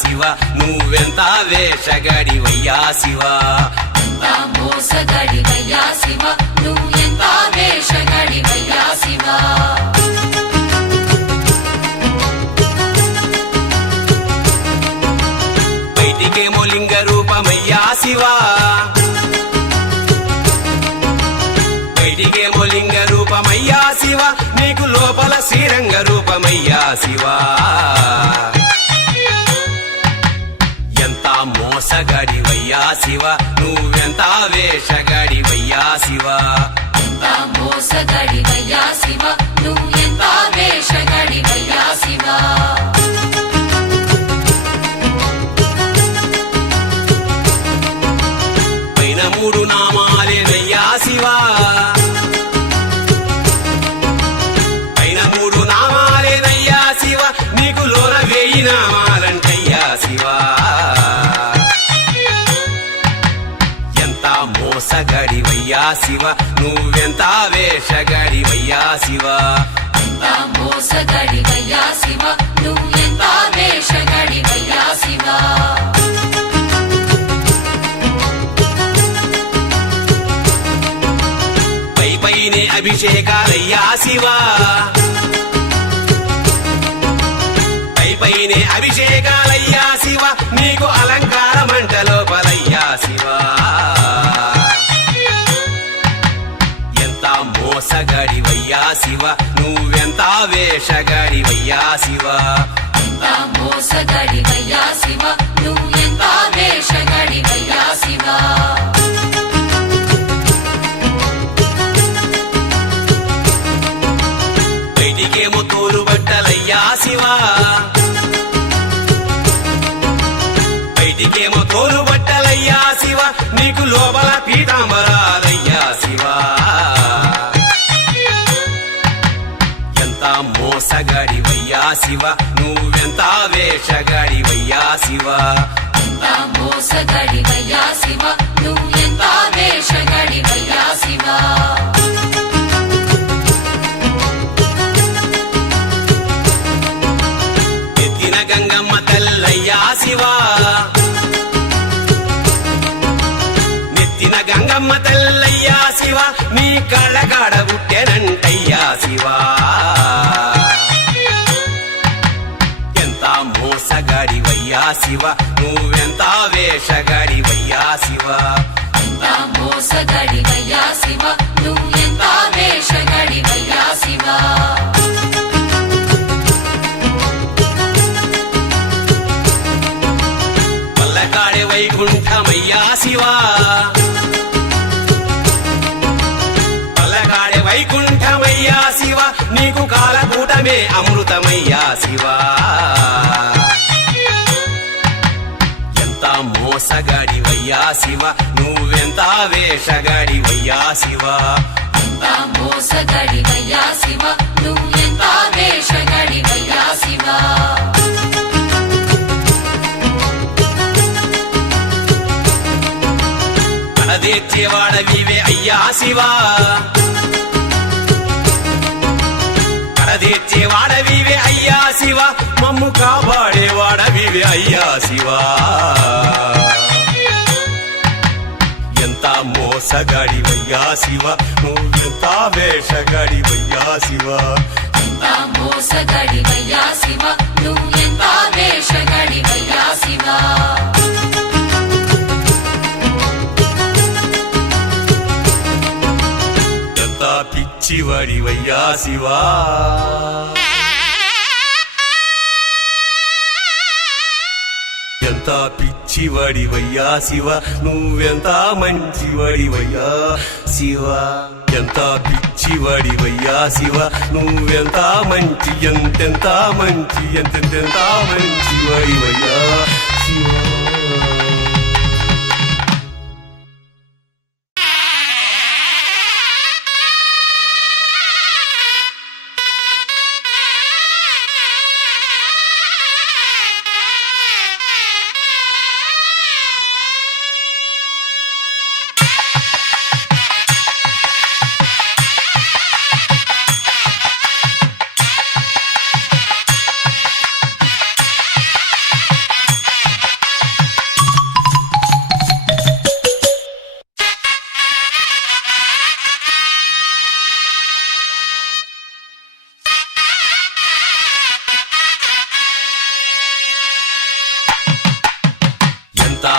శివ నువ్వెంత వేషగాడివయ్యా శివ మోసగాడివయ్యా శివ నువ్వెంత వేషగాడివయ్యా శివ బయటికేమో లింగ రూపమయ్యా శివ బయటికేమో లింగ రూపమయ్యా శివ నీకు లోపల శ్రీరంగ రూపమయ్యా శివ ఎంత మోసగాడివయ్యా శివ నువ్వెంత వేషగాడివయ్యా శివ మోసగాడివయ్యా శివ నువ్వెంత వేషగాడివయ్యా శివ పైన మూడు నామాలేనయ్యా శివ పైన మూడు నామాలేనయ్యా శివ నీకు లోన 1000 నామాలంటయ్యా శివ ఎంత మోసగాడివయ్యా శివ నువ్వెంత వేషగాడివయ్యా శివ మోసగాడివయ్యా శివ నువ్వెంత వేషగాడివయ్యా శివ పైనే అభిషేకాలయ్యా శివ పైనే అభిషేకాలయ్యా శివ నీకు అలంకార మంట లోపలయ్యా శివ ఎంత మోసగాడివయ్యా శివ నువ్వెంత వేషగాడివయ్యా శివ మోసగాడివయ్యా శివ నువ్వెంత వేషగాడివయ్యా శివ బయటికేమో తోలు బట్టలయ్యా శివ బయటికేమో తోలు బట్టలయ్యా శివ నీకు లోపల పీతాంబరాలయ్యా శివ ఎంత మోసగాడివయ్యా శివ నువ్వెంత వేషగాడివయ్యా శివ మోసగాడివయ్యా శివ నువ్వెంత వేషగాడివయ్యా శివ ఎత్తిన గంగమ్మ తల్లయ్యా శివ నెత్తిన గంగమ్మ తల్లయ్యా శివ నీ కళ్ళగాడ పుట్టెనంటయ్యా శివ ఎంత మోసగాడివయ్యా శివ నువ్వెంత వేషగాడివయ్యా శివ మోసగాడివయ్యా శివ నువ్వెంత వేషగాడివయ్యా శివ పల్లకాడే వైకుంఠమయ్యా శివ పల్లకాడే వైకుంఠమయ్యా శివ నీకు కాలకూటమే అమృతమయ్యా శివ ఎంత మోసగాడివయ్యా శివ నువ్వెంత వేషగాడివయ్యా శివ మోసగాడివయ్యా శివ నువ్వెంత వేషగాడివయ్యా శివ కడదేర్చేవాడవివే అయ్యా శివ కడదేర్చేవాడవివే అయ్యా శివ మమ్ము కాపాడేవాడవివే అయ్యా శివ ఎంత మోసగాడివయ్యా శివ నువ్వెంత వేషగాడివయ్యా శివ మోసగాడివయ్యా శివ నువ్వెంత వేషగాడివయ్యా శివ ఎంత పిచ్చివాడివయ్యా శివ ఎంత పిచ్చివాడివయ్యా శివ నువ్వెంత మంచివాడివయ్యా శివ ఎంత పిచ్చివాడివయ్యా శివ నువ్వెంత మంచి ఎంతెంత మంచి ఎంతెంత మంచివాడివయ్యా శివ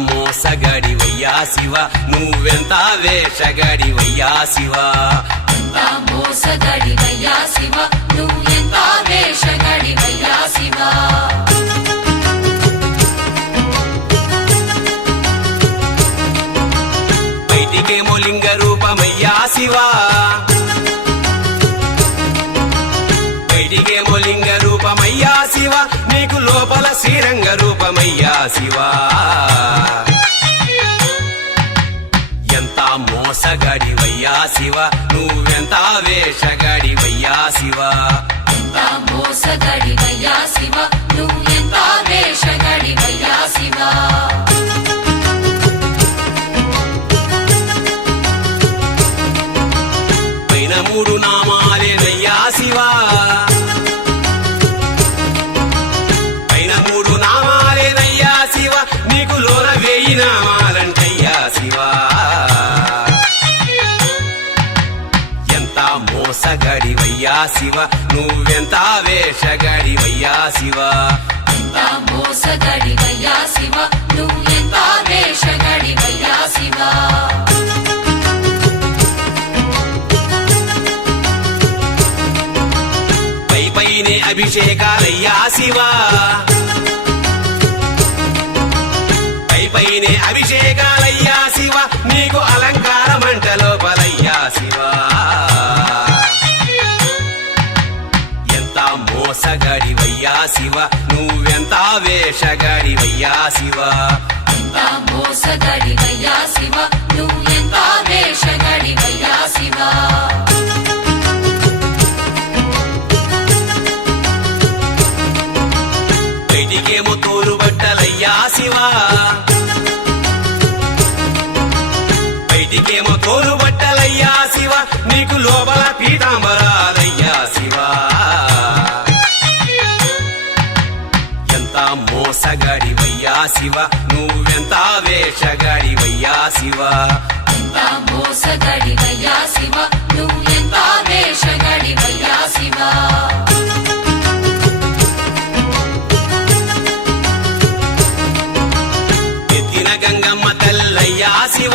మోసగాడివయ్యా శివ నువ్వెంత వేషగాడివయ్యా శివ ఎంత మోసగాడివయ్యా శివ నువ్వెంత వేషగాడివయ్యా శివ బయటికేమో లింగ రూపమయ్యా శివ బయటికేమో లింగ రూపమయ్యా శివ నీకు లోపల శ్రీరంగ రూపమయ్యా శివ ఎంత మోసగాడివయ్యా శివ నువ్వెంత వేషగాడివయ్యా శివ ఎంత మోసగాడివయ్యా శివ నువ్వెంత వేషగాడివయ్యా శివ పైన మూడు నామాలేనయ్యా శివ పైన మూడు నామాలేనయ్యా శివ నీకు లోన వేయి నామాలంటయ్యా శివ ఎంత మోసగాడివయ్యా శివ నువ్వెంత వేషగాడివయ్యా శివ ఎంత మోసగాడివయ్యా శివ నువ్వెంత వేషగాడివయ్యా శివ పైనే అభిషేకాలయ్యా శివ పైనే అభిషేకాలయ్యా శివ నీకు అలంకార మంట లోపలయ్యా శివ ఎంత మోసగాడివయ్యా శివ నువ్వెంత వేషగాడివయ్యా శివ ఎంత మోసగాడివయ్యా శివ నువ్వెంత వేషగాడివయ్యా శివ బయటికేమో తోలు బట్టలయ్యా శివ బయటికేమో తోలు బట్టలయ్యా శివ నీకు లోపల పీతాంబరాలయ్యా శివ ఎంత మోసగాడివయ్యా శివ నువ్వెంత వేషగాడివయ్యా శివ ఎంత మోసగాడివయ్యా శివ నువ్వెంత వేషగాడివయ్యా శివ ఎత్తిన గంగమ్మ తల్లయ్యా శివ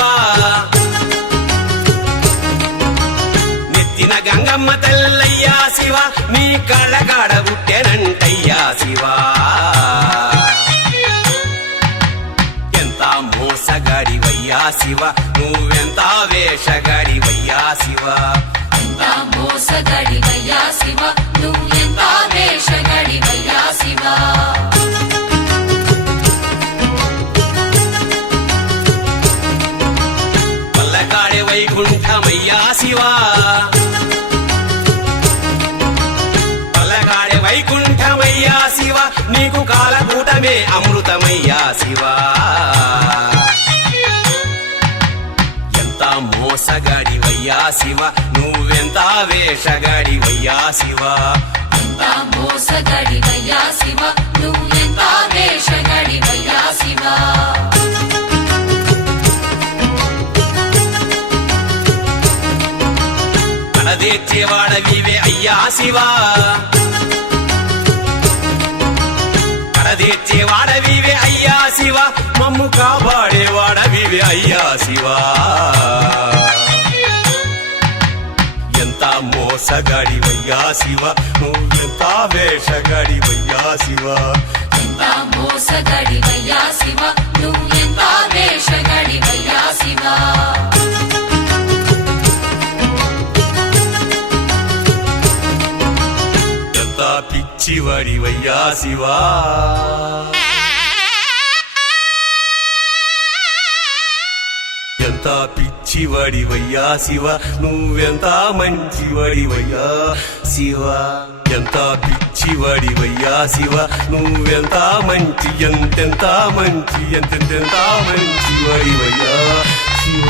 నెత్తిన గంగమ్మ తల్లయ్యా శివ నీ కళ్ళగాడ పుట్టెనంటయ్యా శివ ఎంత మోసగాడివయ్యా శివ నువ్వెంత వేషగాడివయ్యా శివ ఎంత మోసగాడివయ్యా శివ నువ్వెంత వేషగాడివయ్యా శివ పల్లకాడే వైకుంఠమయ్యా శివ పల్లకాడే వైకుంఠమయ్యా శివ నీకు కాలకూటమే అమృతమయ్యా శివ ఎంత మోసగాడివయ్యా శివ నువ్వెంత వేషగాడివయ్యా శివ ఎంత మోసగాడివయ్యా శివ నువ్వెంత వేషగాడివయ్యా శివ కడదేర్చేవాడవివే అయ్యా శివ కడదేర్చేవాడవివే అయ్యా శివ మమ్ము కాపాడేవాడవివే అయ్యా శివ ఎంత మోసగాడివయ్యా శివ నువ్వెంత వేషగాడివయ్యా శివ ఎంత మోసగాడివయ్యా శివ నువ్వెంత వేషగాడివయ్యా శివ ఎంత పిచ్చివాడివయ్యా శివ ఎంత పిచ్చివాడివయ్యా శివ నువ్వెంత మంచివాడివయ్యా శివ ఎంత పిచ్చివాడివయ్యా శివ నువ్వెంత మంచి ఎంతెంత మంచి ఎంతెంత మంచివాడివయ్యా శివ